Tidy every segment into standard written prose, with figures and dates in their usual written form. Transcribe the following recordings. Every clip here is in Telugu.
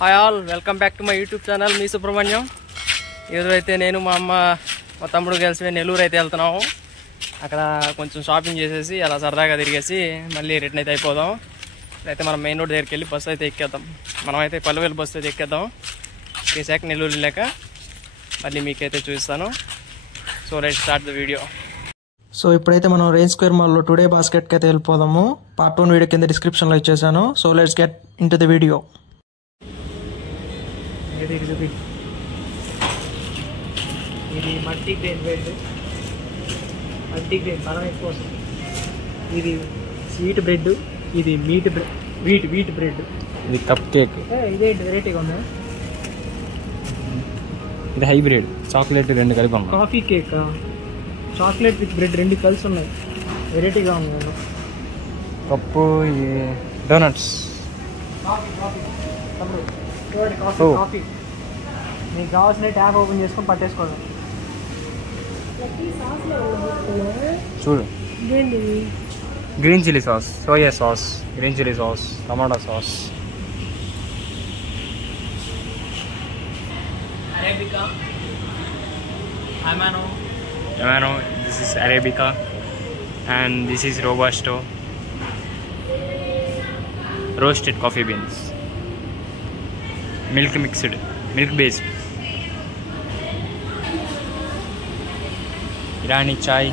Hi all, welcome back to my YouTube channel మీ సుబ్రహ్మణ్యం. ఈరోజు అయితే నేను మా అమ్మ మా తమ్ముడు కలిసి నెల్లూరు అయితే వెళ్తున్నాము. అక్కడ కొంచెం షాపింగ్ చేసేసి అలా సరదాగా తిరిగేసి మళ్ళీ రిటర్న్ అయితే అయిపోదాం. అయితే మనం మెయిన్ రోడ్ దగ్గరికి వెళ్ళి బస్సు అయితే ఎక్కేద్దాం. మనమైతే పల్లెవేలు బస్సు అయితే ఎక్కేద్దాం. తీసాక నెల్లూరు వెళ్ళాక మళ్ళీ మీకైతే చూపిస్తాను. So let's start the video. So ఇప్పుడైతే మనం రేంజ్ స్క్వేర్ మాల్లో టుడే బాస్కెట్కి అయితే వెళ్ళిపోదాము. పార్ట్ 1 వీడియో కింద డిస్క్రిప్షన్లో ఇచ్చేసాను. So let's get into the video. ఇది multi grain bread, multi grain బలం ఎక్కువ వస్తుంది. ఇది స్వీట్ బ్రెడ్, ఇది మీట్ బ్రెడ్, వీట్ బ్రెడ్, ఇది కప్ కేక్, ఇదేంటి వెరైటీగా ఉంది. ఇది హైబ్రిడ్ చాక్లెట్ రెండు కలిపి ఉన్నాయి. Coffee cake, chocolate with bread రెండు కలిసి ఉన్నాయి, వెరైటీగా ఉంది. కప్పు ఇది డోనట్స్. కాఫీ మీకు కావాల్సిన ట్యాప్ ఓపెన్ చేసుకొని పట్టేసుకోవడం. చూడు, green chilli sauce, soya sauce, green chilli sauce, tomato sauce. Arabica, Amano, this is Arabica and this is Robusto, roasted coffee beans, milk mixed, milk based, Irani chai,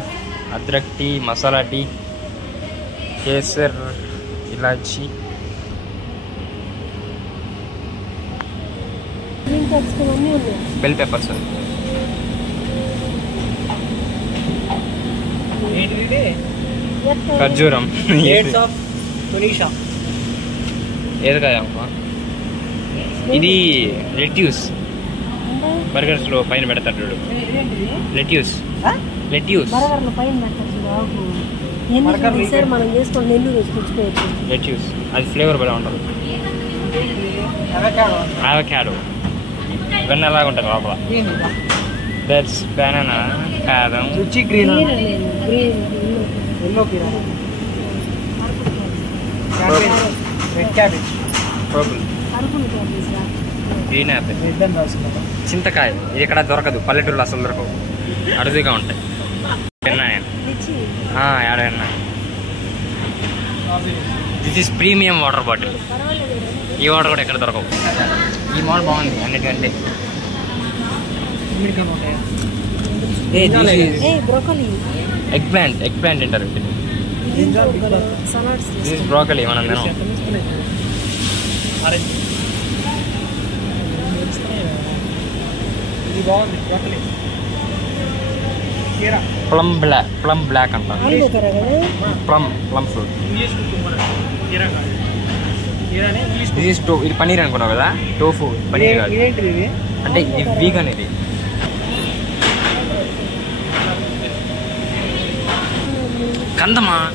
adrak tea, masala tea, kesar, ilachi, bell peppers. ఖర్జూరం, షేడ్స్ ఆఫ్ తునిషా. ఏది కాదమ్మా, ఇది లెట్యూస్. బర్గర్స్ లో పైన పెడతాడు లెట్యూస్. లెట్యూస్ లెట్యూస్ అది ఫ్లేవర్ బాగా ఉంటుంది. అవకాడో ఇవన్నీ అలాగా ఉంటుంది లోపల. దట్స్ బనానా కాదు, రుచి green, yellow red cabbage, purple, green Apple, చింతకాయ. ఇది ఇక్కడ దొరకదు, పల్లెటూరులో అసలు దొరకవు, అరుదుగా ఉంటాయి. విన్నా నేను, యాడ విన్నా. This is premium water bottle. ఈ వాటర్ కూడా ఎక్కడ దొరకవు. ఈ మోడల్ బాగుంది అన్నిటికంటే. ఎగ్ ప్లాంట్ అంటారు. This is broccoli. మనం తినం. ప్లమ్ బ్లాక్ అంటారు. Plum fruit. ఇది పనీర్ అనుకున్నావు కదా, టోఫు పనీర్ కాదు. అంటే ఇది వీగన్. ఇది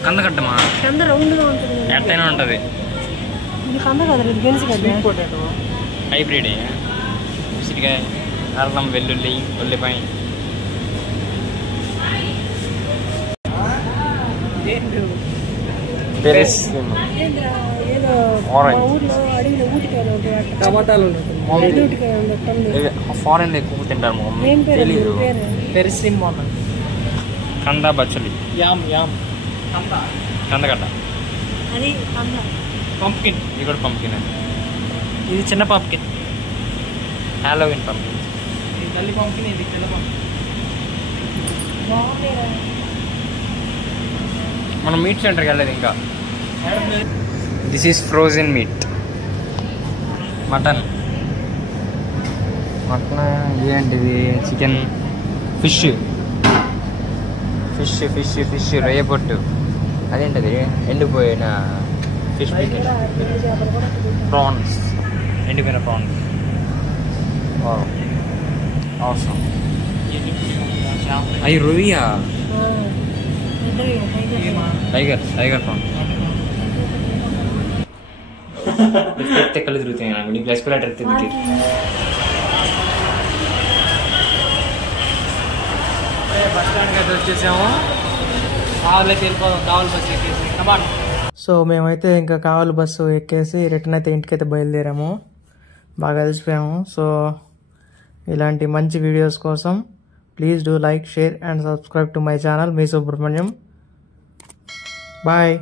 కందగడ్డమా ఎట్టైనా ఉంటుంది. హైబ్రిడ్. ఉసిరికాయ, అల్లం, వెల్లుల్లి, ఉల్లిపాయ. ఫారెన్ లో ఎక్కువ తింటారు, తెలీదు. కందా బచ్చలి, కందగడ్డ, పంప్కిన్. ఇది కూడా పంప్కిన్. ఇది చిన్న పంప్కిన్, హాలోవిన్ పంప్కిన్. ఇది తల్లి పంప్కిన్, ఇది చిన్న పంప్కిన్. మనం మీట్ సెంటర్కి వెళ్ళలేదు ఇంకా. This is frozen meat. Mutton ఏంటిది? చికెన్, ఫిష్, రొయ్య పొట్టు. అదేంటది? ఎండిపోయిన ఫిష్, ప్రాన్స్, ఎండిపోయిన ప్రాన్స్. అవసరం. అవి రొయ్య, టైగర్ ప్రాన్స్. కళ్ళు తిరుగుతాయి నాకు. నీకు ఎస్కలేటర్ తిరిగి బస్ స్టాండ్కి అయితే వచ్చేసాము. కావాలి వెళ్ళిపోదాం, కావాలి బస్సు ఎక్కేసి. సో మేమైతే ఇంకా కావాలి బస్సు ఎక్కేసి రిటర్న్ అయితే ఇంటికైతే బయలుదేరాము. బాగా అలసిపోయాము. సో ఇలాంటి మంచి వీడియోస్ కోసం please do like, share and subscribe to my channel మీ సుబ్రహ్మణ్యం. బాయ్.